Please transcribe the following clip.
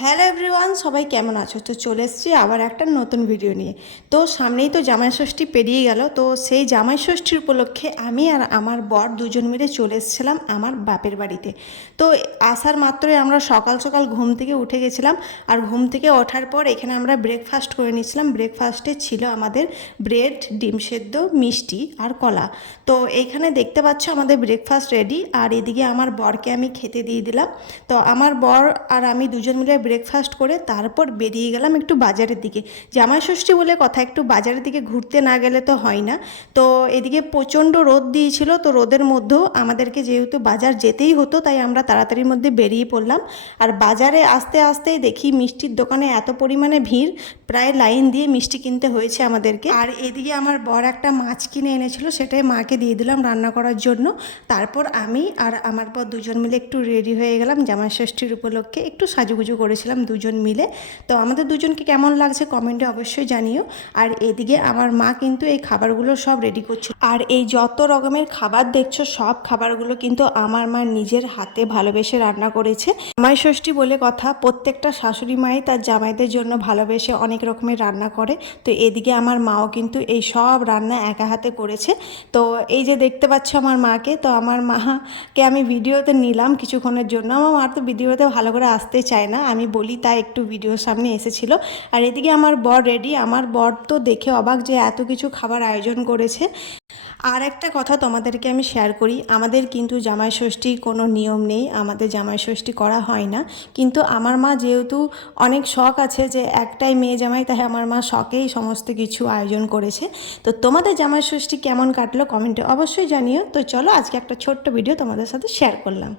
Hello everyone, সবাই কেমন আছো? তো চলে এসেছি আবার একটা নতুন ভিডিও নিয়ে। তো সামনেই তো জামাই ষষ্ঠী পেরিয়ে গেল। তো সেই জামাই ষষ্ঠীর উপলক্ষে আমি আর আমার বর দুজন মিলে চলে এসেছিলাম আমার বাপের বাড়িতে। তো আসার মাত্রই আমরা সকাল সকাল ঘুম থেকে উঠে গেছিলাম। আর ঘুম থেকে ওঠার পর এখানে আমরা ব্রেকফাস্ট করে নিয়েছিলাম। ব্রেকফাস্টে ছিল আমাদের ব্রেড, ডিম সেদ্ধ, মিষ্টি আর কলা। তো এইখানে দেখতে পাচ্ছ আমাদের ব্রেকফাস্ট রেডি। আর এদিকে আমার বরকে আমি খেতে দিয়ে দিলাম। তো আমার বর আর আমি দুজন মিলে ব্রেকফাস্ট করে তারপর বেরিয়ে গেলাম একটু বাজারের দিকে। জামাই ষষ্ঠী বলে কথা, একটু বাজারের দিকে ঘুরতে না গেলে তো হয় না। তো এদিকে প্রচণ্ড রোদ দিয়েছিল, তো রোদের মধ্যেও আমাদেরকে যেহেতু বাজার যেতেই হতো, তাই আমরা তাড়াতাড়ির মধ্যে বেরিয়ে পড়লাম। আর বাজারে আসতে আসতেই দেখি মিষ্টির দোকানে এত পরিমাণে ভিড়, প্রায় লাইন দিয়ে মিষ্টি কিনতে হয়েছে আমাদেরকে। আর এদিকে আমার বর একটা মাছ কিনে এনেছিল, সেটাই মাকে দিয়ে দিলাম রান্না করার জন্য। তারপর আমি আর আমার বর দুজন মিলে একটু রেডি হয়ে গেলাম জামাই ষষ্ঠীর উপলক্ষে, একটু সাজুগুজু করেছিলাম দুজন মিলে। তো আমাদের দুজনকে কেমন লাগছে কমেন্টে অবশ্যই জানিও। আর এদিকে আমার মা কিন্তু এই খাবারগুলো সব রেডি করছে। আর এই যত রকমের খাবার দেখছো, সব খাবারগুলো কিন্তু আমার মা নিজের হাতে ভালোবেসে রান্না করেছে। জামাই ষষ্ঠী বলে কথা, প্রত্যেকটা শাশুড়ি মাই তার জামাইদের জন্য ভালোবেসে অনেক রকমের রান্না করে। তো এদিকে আমার মাও কিন্তু এই সব রান্না একা হাতে করেছে। তো এই যে দেখতে পাচ্ছ আমার মাকে, তো আমার মাকে আমি ভিডিওতে নিলাম কিছুক্ষণের জন্য। আমার মা তো ভিডিওতে ভালো করে আসতে চায় না, আমি বলি তাই একটু ভিডিওর সামনে এসেছিল। আর এদিকে আমার বর রেডি। আমার বর তো দেখে অবাক যে এত কিছু খাবার আয়োজন করেছে। আর একটা কথা তোমাদেরকে আমি শেয়ার করি, আমাদের কিন্তু জামাই ষষ্ঠীর কোনো নিয়ম নেই, আমাদের জামাই ষষ্ঠী করা হয় না। কিন্তু আমার মা যেহেতু অনেক শখ আছে যে একটাই মেয়ে জামাই, তাই আমার মা শখেই সমস্ত কিছু আয়োজন করেছে। তো তোমাদের জামাই ষষ্ঠী কেমন কাটলো কমেন্টে অবশ্যই জানিও। তো চলো আজকে একটা ছোট্ট ভিডিও তোমাদের সাথে শেয়ার করলাম।